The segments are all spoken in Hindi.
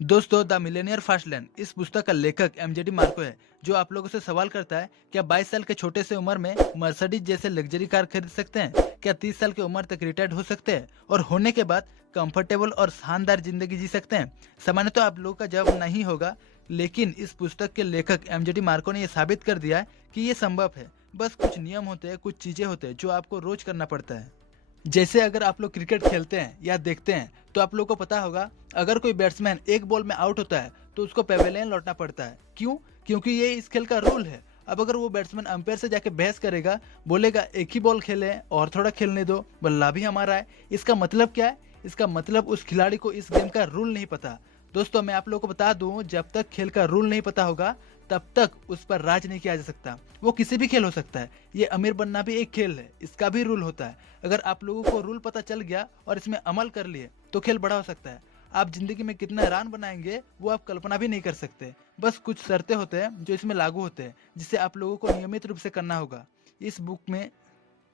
दोस्तों, द मिलेनियर फास्ट लेन इस पुस्तक का लेखक एमजेडी मार्को है, जो आप लोगों से सवाल करता है, क्या 22 साल के छोटे से उम्र में मर्सिडीज जैसे लग्जरी कार खरीद सकते हैं? क्या 30 साल की उम्र तक रिटायर्ड हो सकते हैं और होने के बाद कंफर्टेबल और शानदार जिंदगी जी सकते हैं? सामान्य तो आप लोगों का जवाब नहीं होगा, लेकिन इस पुस्तक के लेखक एमजेडी मार्को ने यह साबित कर दिया है कि ये संभव है। बस कुछ नियम होते हैं, कुछ चीजें होते हैं जो आपको रोज करना पड़ता है। जैसे अगर आप लोग क्रिकेट खेलते हैं या देखते हैं, तो आप लोगों को पता होगा, अगर कोई बैट्समैन एक बॉल में आउट होता है तो उसको पेवेलियन लौटना पड़ता है। क्यों? क्योंकि ये इस खेल का रूल है। अब अगर वो बैट्समैन अंपायर से जाके बहस करेगा, बोलेगा एक ही बॉल खेले और थोड़ा खेलने दो, बल्ला भी हमारा है, इसका मतलब क्या है? इसका मतलब उस खिलाड़ी को इस गेम का रूल नहीं पता। दोस्तों, मैं आप लोगों को बता दूं, जब तक खेल का रूल नहीं पता होगा तब तक उस पर राज नहीं किया जा सकता। वो किसी भी खेल हो सकता है। ये अमीर बनना भी एक खेल है, इसका भी रूल होता है। अगर आप लोगों को रूल पता चल गया और इसमें अमल कर लिए तो खेल बड़ा हो सकता है। आप जिंदगी में कितना रन बनाएंगे वो आप कल्पना भी नहीं कर सकते। बस कुछ शर्तें होते हैं जो इसमें लागू होते हैं, जिसे आप लोगों को नियमित रूप से करना होगा। इस बुक में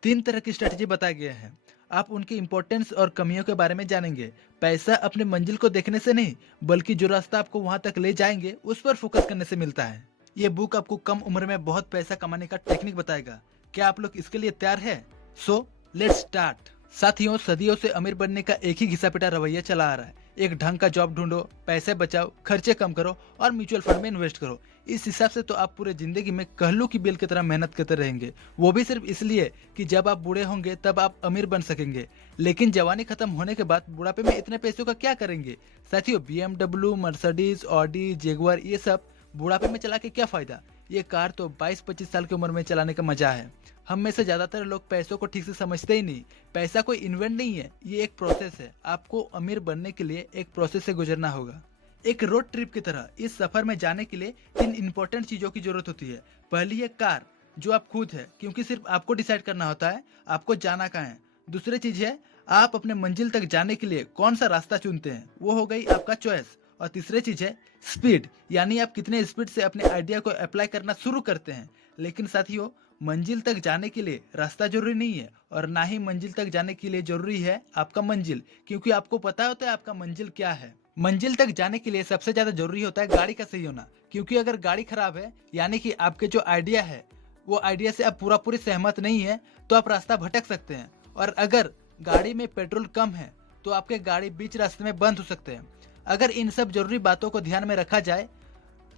3 तरह की स्ट्रेटजी बताए गए हैं। आप उनकी इंपॉर्टेंस और कमियों के बारे में जानेंगे। पैसा अपने मंजिल को देखने से नहीं, बल्कि जो रास्ता आपको वहां तक ले जाएंगे उस पर फोकस करने से मिलता है। ये बुक आपको कम उम्र में बहुत पैसा कमाने का टेक्निक बताएगा। क्या आप लोग इसके लिए तैयार है? So let's start. साथियों, सदियों से अमीर बनने का एक ही घिसा पिटा रवैया चला आ रहा है। एक ढंग का जॉब ढूंढो, पैसे बचाओ, खर्चे कम करो और म्यूचुअल फंड में इन्वेस्ट करो। इस हिसाब से तो आप पूरे जिंदगी में कहलू की बेल की तरह मेहनत करते रहेंगे, वो भी सिर्फ इसलिए कि जब आप बूढ़े होंगे तब आप अमीर बन सकेंगे। लेकिन जवानी खत्म होने के बाद बुढ़ापे में इतने पैसों का क्या करेंगे? साथियों, BMW, मर्सिडीज, ऑडी, जेगुआर, ये सब बुढ़ापे में चला के क्या फायदा? ये कार तो 22-25 साल की उम्र में चलाने का मजा है। हम में से ज्यादातर लोग पैसों को ठीक से समझते ही नहीं। पैसा कोई इन्वेंट नहीं है, ये एक प्रोसेस है। आपको अमीर बनने के लिए एक प्रोसेस से गुजरना होगा। एक रोड ट्रिप की तरह इस सफर में जाने के लिए 3 इंपॉर्टेंट चीजों की जरूरत होती है। पहली है कार, जो आप खुद है, क्योंकि सिर्फ आपको डिसाइड करना होता है आपको जाना कहाँ है। दूसरी चीज है, आप अपने मंजिल तक जाने के लिए कौन सा रास्ता चुनते हैं, वो हो गई आपका चॉइस। और तीसरी चीज है स्पीड, यानी आप कितने स्पीड से अपने आइडिया को अप्लाई करना शुरू करते हैं। लेकिन साथियों, मंजिल तक जाने के लिए रास्ता जरूरी नहीं है, और ना ही मंजिल तक जाने के लिए जरूरी है आपका मंजिल, क्योंकि आपको पता होता है आपका मंजिल क्या है। मंजिल तक जाने के लिए सबसे ज्यादा जरूरी होता है गाड़ी का सही होना, क्योंकि अगर गाड़ी खराब है, यानी कि आपके जो आइडिया है वो आइडिया से आप पूरा पूरी सहमत नहीं है, तो आप रास्ता भटक सकते हैं। और अगर गाड़ी में पेट्रोल कम है तो आपके गाड़ी बीच रास्ते में बंद हो सकते हैं। अगर इन सब जरूरी बातों को ध्यान में रखा जाए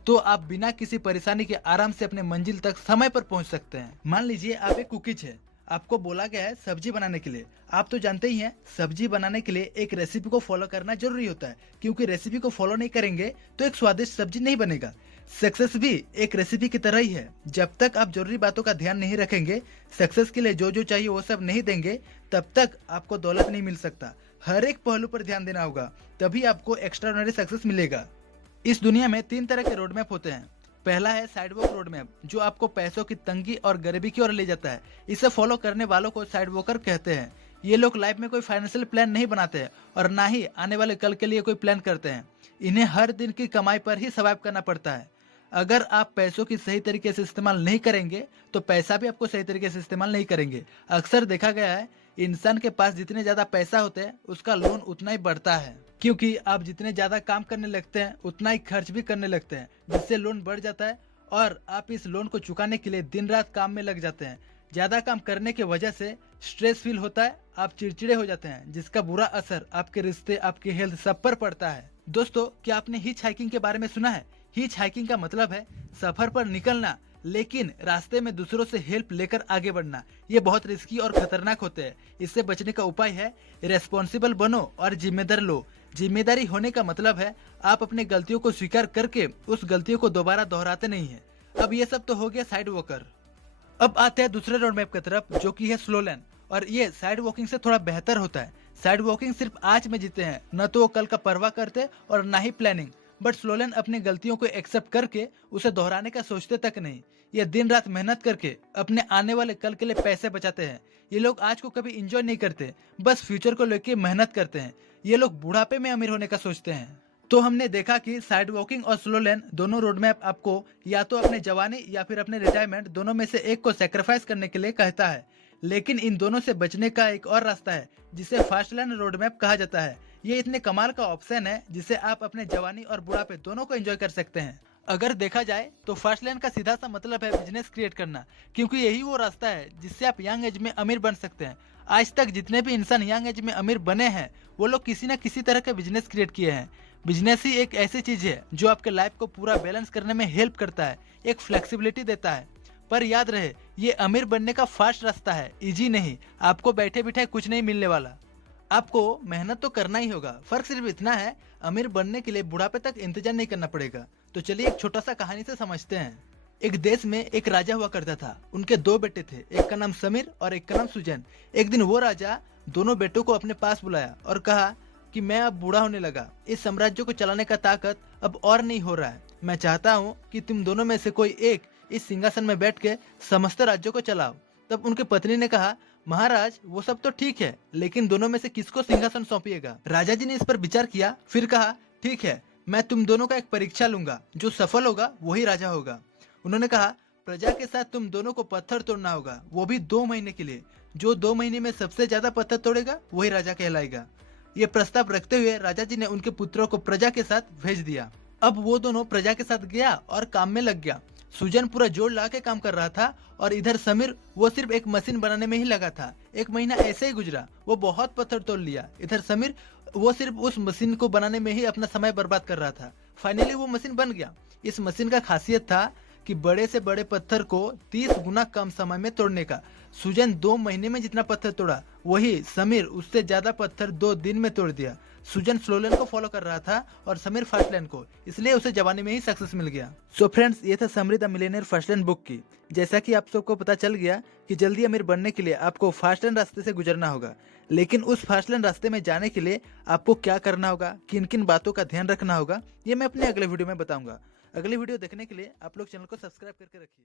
तो आप बिना किसी परेशानी के आराम से अपने मंजिल तक समय पर पहुंच सकते हैं। मान लीजिए आप एक कुकीज है, आपको बोला गया है सब्जी बनाने के लिए। आप तो जानते ही हैं, सब्जी बनाने के लिए एक रेसिपी को फॉलो करना जरूरी होता है, क्योंकि रेसिपी को फॉलो नहीं करेंगे तो एक स्वादिष्ट सब्जी नहीं बनेगा। सक्सेस भी एक रेसिपी की तरह ही है। जब तक आप जरूरी बातों का ध्यान नहीं रखेंगे, सक्सेस के लिए जो जो चाहिए वो सब नहीं देंगे, तब तक आपको दौलत नहीं मिल सकता। हर एक पहलू पर ध्यान देना होगा, तभी आपको एक्स्ट्राऑर्डिनरी सक्सेस मिलेगा। इस दुनिया में 3 तरह के रोड मैप होते हैं। पहला है साइडवॉक रोड मैप, जो आपको पैसों की तंगी और गरीबी की ओर ले जाता है। इसे फॉलो करने वालों को साइडवॉकर कहते हैं। ये लोग लाइफ में कोई फाइनेंशियल प्लान नहीं बनाते हैं और ना ही आने वाले कल के लिए कोई प्लान करते हैं। इन्हें हर दिन की कमाई पर ही सर्वाइव करना पड़ता है। अगर आप पैसों की सही तरीके से इस्तेमाल नहीं करेंगे तो पैसा भी आपको सही तरीके से इस्तेमाल नहीं करेंगे। अक्सर देखा गया है, इंसान के पास जितने ज्यादा पैसा होते हैं उसका लोन उतना ही बढ़ता है, क्योंकि आप जितने ज्यादा काम करने लगते हैं उतना ही खर्च भी करने लगते हैं, जिससे लोन बढ़ जाता है और आप इस लोन को चुकाने के लिए दिन रात काम में लग जाते हैं। ज्यादा काम करने की वजह से स्ट्रेस फील होता है, आप चिड़चिड़े हो जाते हैं, जिसका बुरा असर आपके रिश्ते, आपकी हेल्थ सब पर पड़ता है। दोस्तों, क्या आपने हिच हाइकिंग के बारे में सुना है? हिच हाइकिंग का मतलब है सफर पर निकलना, लेकिन रास्ते में दूसरों से हेल्प लेकर आगे बढ़ना। ये बहुत रिस्की और खतरनाक होते हैं। इससे बचने का उपाय है रेस्पॉन्सिबल बनो और जिम्मेदार लो। जिम्मेदारी होने का मतलब है आप अपने गलतियों को स्वीकार करके उस गलतियों को दोबारा दोहराते नहीं है। अब ये सब तो हो गया साइड वॉकर। अब आते हैं दूसरे रोड मैप की तरफ, जो कि है स्लो लैन, और ये साइड वॉकिंग से थोड़ा बेहतर होता है। साइड वॉकिंग सिर्फ आज में जीते हैं, न तो वो कल का परवाह करते और ना ही प्लानिंग। बट स्लो लैन अपनी गलतियों को एक्सेप्ट करके उसे दोहराने का सोचते तक नहीं। ये दिन रात मेहनत करके अपने आने वाले कल के लिए पैसे बचाते हैं। ये लोग आज को कभी इंजॉय नहीं करते, बस फ्यूचर को लेके मेहनत करते हैं। ये लोग बुढ़ापे में अमीर होने का सोचते हैं। तो हमने देखा कि साइड वॉकिंग और स्लो लैन दोनों रोड मैप आपको या तो अपने जवानी या फिर अपने रिटायरमेंट, दोनों में से एक को सेक्रीफाइस करने के लिए कहता है। लेकिन इन दोनों से बचने का एक और रास्ता है, जिसे फास्ट लैन रोड मैप कहा जाता है। ये इतने कमाल का ऑप्शन है जिससे आप अपने जवानी और बुढ़ापे दोनों को एंजॉय कर सकते हैं। अगर देखा जाए तो फास्ट लैन का सीधा सा मतलब है बिजनेस क्रिएट करना, क्योंकि यही वो रास्ता है जिससे आप यंग एज में अमीर बन सकते हैं। आज तक जितने भी इंसान यंग एज में अमीर बने हैं वो लोग किसी न किसी तरह का बिजनेस क्रिएट किए हैं। बिजनेस ही एक ऐसी चीज है जो आपके लाइफ को पूरा बैलेंस करने में हेल्प करता है, एक फ्लेक्सिबिलिटी देता है। पर याद रहे, ये अमीर बनने का फास्ट रास्ता है, इजी नहीं। आपको बैठे बिठाए कुछ नहीं मिलने वाला, आपको मेहनत तो करना ही होगा। फर्क सिर्फ इतना है, अमीर बनने के लिए बुढ़ापे तक इंतजार नहीं करना पड़ेगा। तो चलिए एक छोटा सा कहानी से समझते हैं। एक देश में एक राजा हुआ करता था। उनके दो बेटे थे, एक का नाम समीर और एक का नाम सुजन। एक दिन वो राजा दोनों बेटों को अपने पास बुलाया और कहा कि मैं अब बूढ़ा होने लगा, इस साम्राज्य को चलाने का ताकत अब और नहीं हो रहा है। मैं चाहता हूँ कि तुम दोनों में से कोई एक इस सिंहासन में बैठ के समस्त राज्यों को चलाओ। तब उनकी पत्नी ने कहा, महाराज वो सब तो ठीक है, लेकिन दोनों में से किसको सिंहासन सौंपिएगा? राजा जी ने इस पर विचार किया, फिर कहा, ठीक है, मैं तुम दोनों का एक परीक्षा लूंगा, जो सफल होगा वही राजा होगा। उन्होंने कहा, प्रजा के साथ तुम दोनों को पत्थर तोड़ना होगा, वो भी 2 महीने के लिए। जो 2 महीने में सबसे ज्यादा पत्थर तोड़ेगा वही राजा कहलाएगा। ये प्रस्ताव रखते हुए राजा जी ने उनके पुत्रों को प्रजा के साथ भेज दिया। अब वो दोनों प्रजा के साथ गया और काम में लग गया। सुजन पूरा जोर ला के काम कर रहा था और इधर समीर वो सिर्फ एक मशीन बनाने में ही लगा था। 1 महीना ऐसे ही गुजरा, वो बहुत पत्थर तोड़ लिया। इधर समीर वो सिर्फ उस मशीन को बनाने में ही अपना समय बर्बाद कर रहा था। फाइनली वो मशीन बन गया। इस मशीन का खासियत था कि बड़े से बड़े पत्थर को 30 गुना कम समय में तोड़ने का। सुजन 2 महीने में जितना पत्थर तोड़ा, वही समीर उससे ज्यादा पत्थर 2 दिन में तोड़ दिया। सुजन स्लो लेन को फॉलो कर रहा था और समीर फास्ट लेन को, इसलिए उसे जवानी में ही सक्सेस मिल गया। सो फ्रेंड्स, ये था summary the millionaire fast lane book की। जैसा कि आप सबको पता चल गया कि जल्दी अमीर बनने के लिए आपको फास्ट लेन रास्ते से गुजरना होगा, लेकिन उस फास्ट लेन रास्ते में जाने के लिए आपको क्या करना होगा, किन किन बातों का ध्यान रखना होगा, ये मैं अपने अगले वीडियो में बताऊंगा। अगली वीडियो देखने के लिए आप लोग चैनल को सब्सक्राइब करके रखिए।